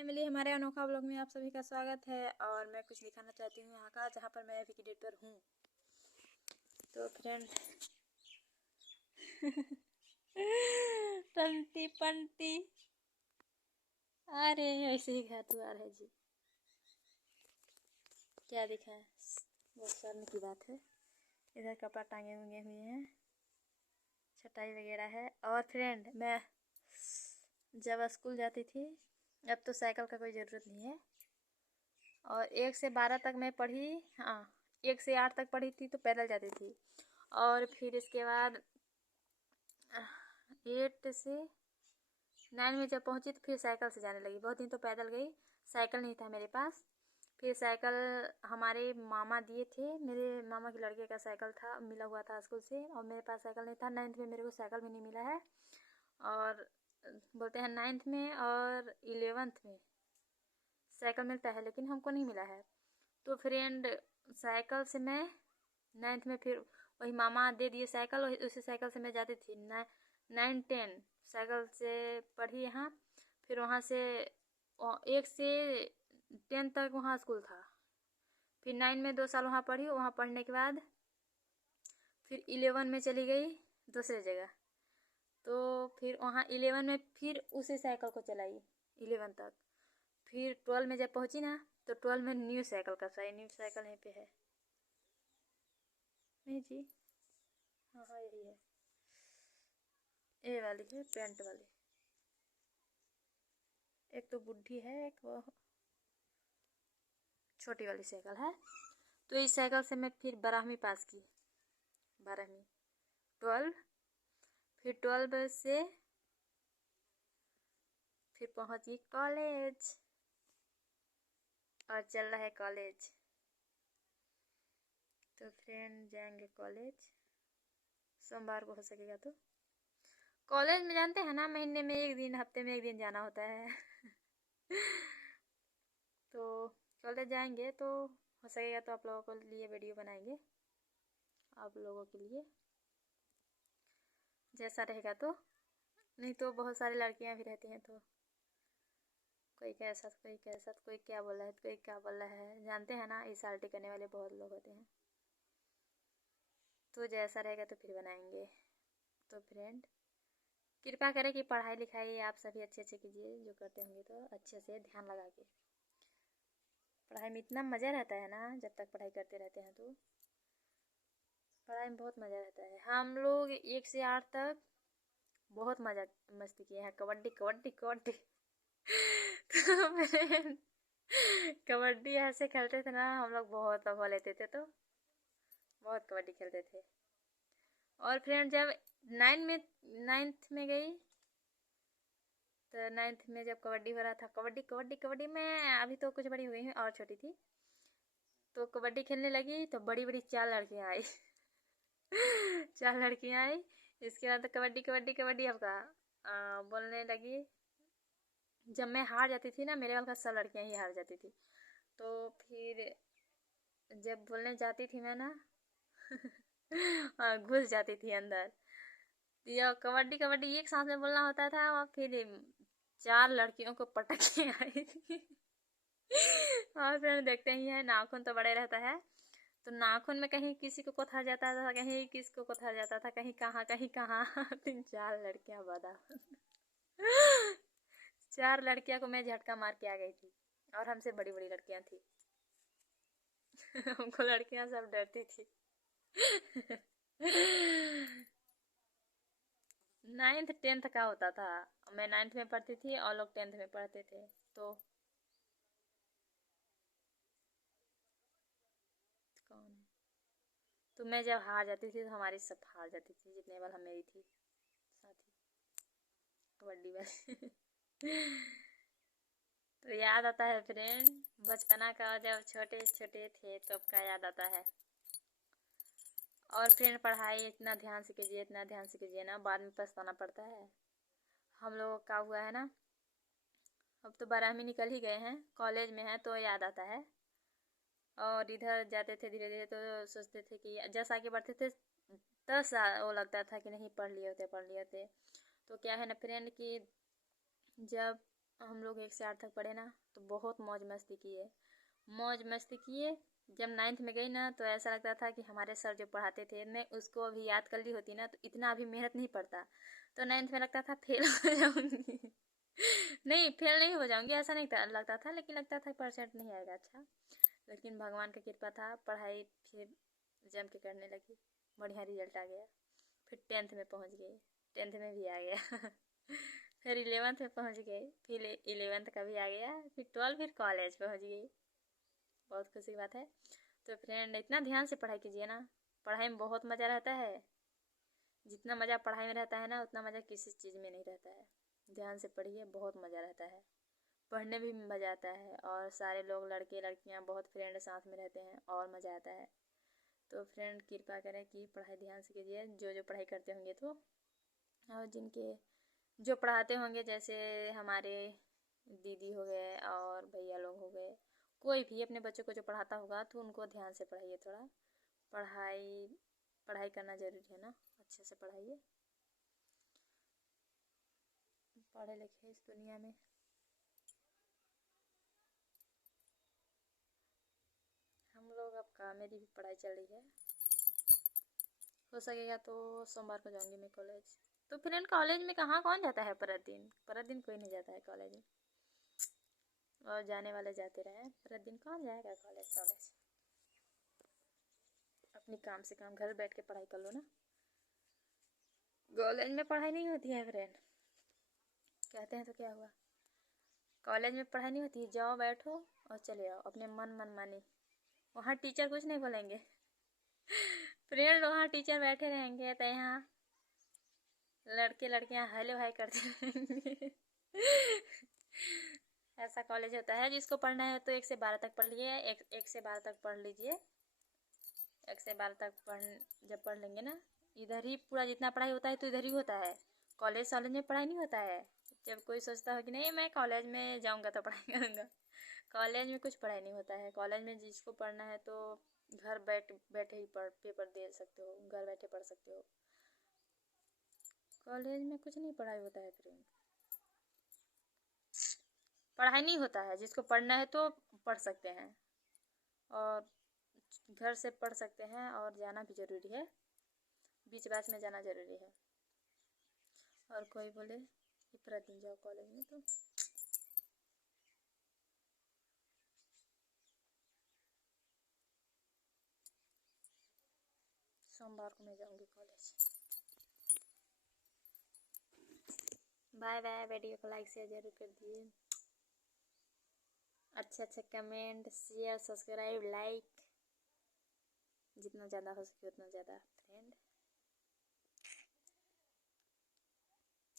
Family, हमारे अनोखा blog में आप सभी का स्वागत है। और मैं कुछ दिखाना चाहती हूँ यहाँ का, जहाँ पर मैं अभी की डेट पर हूँ। तो फ्रेंड टंटी पंटी, अरे ऐसे ही घर द्वार है जी, क्या दिखाएं, बहुत शर्म की बात है। इधर कपड़ा टांगे हुए हैं, छटाई वगैरह है। और फ्रेंड, मैं जब स्कूल जाती थी, अब तो साइकिल का कोई ज़रूरत नहीं है। और 1 से 12 तक मैं पढ़ी, हाँ 1 से 8 तक पढ़ी थी तो पैदल जाती थी। और फिर इसके बाद 8 से 9 में जब पहुंची तो फिर साइकिल से जाने लगी। बहुत दिन तो पैदल गई, साइकिल नहीं था मेरे पास। फिर साइकिल हमारे मामा दिए थे, मेरे मामा के लड़के का साइकिल था, मिला हुआ था स्कूल से, और मेरे पास साइकिल नहीं था। 9th में मेरे को साइकिल भी नहीं मिला है। और बोलते हैं 9th में और 11th में साइकिल मिलता है, लेकिन हमको नहीं मिला है। तो फ्रेंड, साइकिल से मैं 9th में फिर वही मामा दे दिए साइकिल, उसी साइकिल से मैं जाती थी। 9, 10 साइकिल से पढ़ी यहाँ। फिर वहाँ से 1 से 10 तक वहाँ स्कूल था। फिर 9 में 2 साल वहाँ पढ़ी। वहाँ पढ़ने के बाद फिर 11 में चली गई दूसरे जगह। तो फिर वहाँ 11 में फिर उसी साइकिल को चलाई 11 तक। फिर 12 में जब पहुँची ना, तो 12 में न्यू साइकिल का था। न्यू साइकिल यहीं पे है, नहीं जी, हाँ हाँ यही है, ये वाली है, पेंट वाली। एक तो बुढ़ी है, एक वो छोटी वाली साइकिल है। तो इस साइकिल से मैं फिर 12वीं पास की, 12वीं 12। फिर 12 से फिर पहुंची कॉलेज, और चल रहा है कॉलेज। तो फ्रेंड, जाएंगे कॉलेज सोमवार को, हो सकेगा तो। कॉलेज में जानते हैं ना, महीने में 1 दिन, हफ्ते में 1 दिन जाना होता है। तो कॉलेज जाएंगे तो हो सकेगा तो आप लोगों को लिए वीडियो बनाएंगे, आप लोगों के लिए जैसा रहेगा। तो नहीं तो बहुत सारी लड़कियां भी रहती हैं, तो कोई कैसा, कोई कैसा, कोई क्या बोल रहा है, कोई क्या बोल रहा है, जानते हैं ना, इशाल्टी करने वाले बहुत लोग होते हैं। तो जैसा रहेगा तो फिर बनाएंगे। तो फ्रेंड, कृपा करें कि पढ़ाई लिखाई आप सभी अच्छे से कीजिए, जो करते होंगे तो अच्छे से ध्यान लगा के। पढ़ाई में इतना मज़ा रहता है ना, जब तक पढ़ाई करते रहते हैं तो पढ़ाई में बहुत मज़ा रहता है। हम लोग 1 से 8 तक बहुत मज़ा मस्ती किए हैं, कबड्डी कबड्डी कबड्डी। तो फ्रेंड, कबड्डी ऐसे खेलते थे ना हम लोग, बहुत दफा लेते थे, तो बहुत कबड्डी खेलते थे। और फ्रेंड, जब 9th में गई, तो 9th में जब कबड्डी हो रहा था, कबड्डी कबड्डी कबड्डी में, अभी तो कुछ बड़ी हुई है और छोटी थी, तो कबड्डी खेलने लगी तो बड़ी बड़ी 4 लड़कियां आई। 4 लड़कियां आई। इसके बाद कबड्डी कबड्डी कबड्डी अब का बोलने लगी। जब मैं हार जाती थी ना, मेरे वाल का सब लड़कियां ही हार जाती थी। तो फिर जब बोलने जाती थी मैं ना, घुस जाती थी अंदर। या कबड्डी कबड्डी एक साथ में बोलना होता था, और फिर 4 लड़कियों को पटक के आई थी। और फिर देखते ही है, नाखून तो बड़े रहता है, तो नाखून में कहीं किसी को कुथर जाता था, कहीं किसको कुथर जाता था, कहीं कहाँ कहीं कहाँ। 3-4 लड़कियां बता। 4 लड़कियां को मैं झटका मार के आ गई थी, और हमसे बड़ी बड़ी लड़कियां थी। हमको लड़कियां सब डरती थी। 9th 10th का होता था। मैं 9th में पढ़ती थी और लोग 10th में पढ़ते थे। तो कौन है, तो मैं जब हार जाती थी तो हमारी सब हार जाती थी, जितने बार हम मेरी थी साथी कबड्डी वाली। तो याद आता है फ्रेंड, बचपना का, जब छोटे छोटे थे तब का याद आता है। और फ्रेंड, पढ़ाई इतना ध्यान से कीजिए, इतना ध्यान से कीजिए ना, बाद में पछताना पड़ता है। हम लोगों का हुआ है ना, अब तो 12वीं निकल ही गए हैं, कॉलेज में है, तो याद आता है। और इधर जाते थे धीरे धीरे, तो सोचते थे कि जैसा आगे बढ़ते थे, 10 वो लगता था कि नहीं, पढ़ लिए होते पढ़ लिए होते। तो क्या है ना फ्रेंड, कि जब हम लोग 1 से 8 तक पढ़े ना, तो बहुत मौज मस्ती किए, मौज मस्ती किए। जब 9th में गई ना, तो ऐसा लगता था कि हमारे सर जो पढ़ाते थे, मैं उसको अभी याद कर ली होती ना, तो इतना अभी मेहनत नहीं पड़ता। तो 9th में लगता था फेल हो जाऊंगी। नहीं, फेल नहीं हो जाऊंगी ऐसा नहीं था लगता था, लेकिन लगता था परसेंट नहीं आएगा अच्छा। लेकिन भगवान का कृपा था, पढ़ाई फिर जम के करने लगी, बढ़िया रिजल्ट आ गया। फिर 10th में पहुंच गई, 10th में भी आ गया। फिर 11th में पहुंच गई, फिर 11th का भी आ गया, फिर 12, फिर कॉलेज पहुंच गई। बहुत खुशी की बात है। तो फ्रेंड, इतना ध्यान से पढ़ाई कीजिए ना, पढ़ाई में बहुत मज़ा रहता है। जितना मज़ा पढ़ाई में रहता है ना, उतना मज़ा किसी चीज़ में नहीं रहता है। ध्यान से पढ़िए, बहुत मज़ा रहता है, पढ़ने भी मज़ा आता है। और सारे लोग, लड़के लड़कियां, बहुत फ्रेंड साथ में रहते हैं और मज़ा आता है। तो फ्रेंड, कृपा करें कि पढ़ाई ध्यान से कीजिए, जो जो पढ़ाई करते होंगे तो। और जिनके जो पढ़ाते होंगे, जैसे हमारे दीदी हो गए और भैया लोग हो गए, कोई भी अपने बच्चों को जो पढ़ाता होगा, तो उनको ध्यान से पढ़ाइए थोड़ा। पढ़ाई पढ़ाई करना ज़रूरी है ना, अच्छे से पढ़ाइए। पढ़े लिखे इस दुनिया में। हम लोग अब का मेरी भी पढ़ाई चल रही है, हो सकेगा तो सोमवार को जाऊंगी मैं कॉलेज। तो फ्रेंड, कॉलेज में कहाँ कौन जाता है पर दिन कोई नहीं जाता है कॉलेज में। और जाने वाले जाते रहे, पर दिन कौन जाएगा कॉलेज। अपनी काम से काम, घर बैठ के पढ़ाई कर लो ना। कॉलेज में पढ़ाई नहीं होती है फ्रेंड, कहते हैं तो क्या हुआ। कॉलेज में पढ़ाई नहीं होती है, जाओ बैठो और चले आओ अपने मन मानी। वहाँ टीचर कुछ नहीं बोलेंगे। फ्रेंड, वहाँ टीचर बैठे रहेंगे, तो यहाँ लड़के लड़कियां हेलो हाय करते रहेंगे। ऐसा कॉलेज होता है। जिसको पढ़ना है तो 1 से 12 तक पढ़ लिए, 1 से 12 तक पढ़ लीजिए। 1 से 12 तक जब पढ़ लेंगे ना, इधर ही पूरा जितना पढ़ाई होता है तो इधर ही होता है। कॉलेज में पढ़ाई नहीं होता है। जब कोई सोचता हो कि नहीं मैं कॉलेज में जाऊंगा तो पढ़ाई करूंगा, कॉलेज में कुछ पढ़ाई नहीं होता है। कॉलेज में जिसको पढ़ना है तो घर बैठे ही पेपर दे सकते हो, घर बैठे पढ़ सकते हो। कॉलेज में कुछ नहीं पढ़ाई होता है फ्रेंड, पढ़ाई नहीं होता है। जिसको पढ़ना है तो पढ़ सकते हैं, और घर से पढ़ सकते हैं, और जाना भी ज़रूरी है, बीच बैच में जाना ज़रूरी है। और कोई बोले कि पूरा दिन जाओ कॉलेज में, तो सोमवार को मैं जाऊंगी कॉलेज। Bye bye. वीडियो को लाइक शेयर जरूर कर दिए, अच्छे कमेंट, शेयर, सब्सक्राइब, लाइक, जितना ज़्यादा हो सके उतना ज़्यादा फ्रेंड।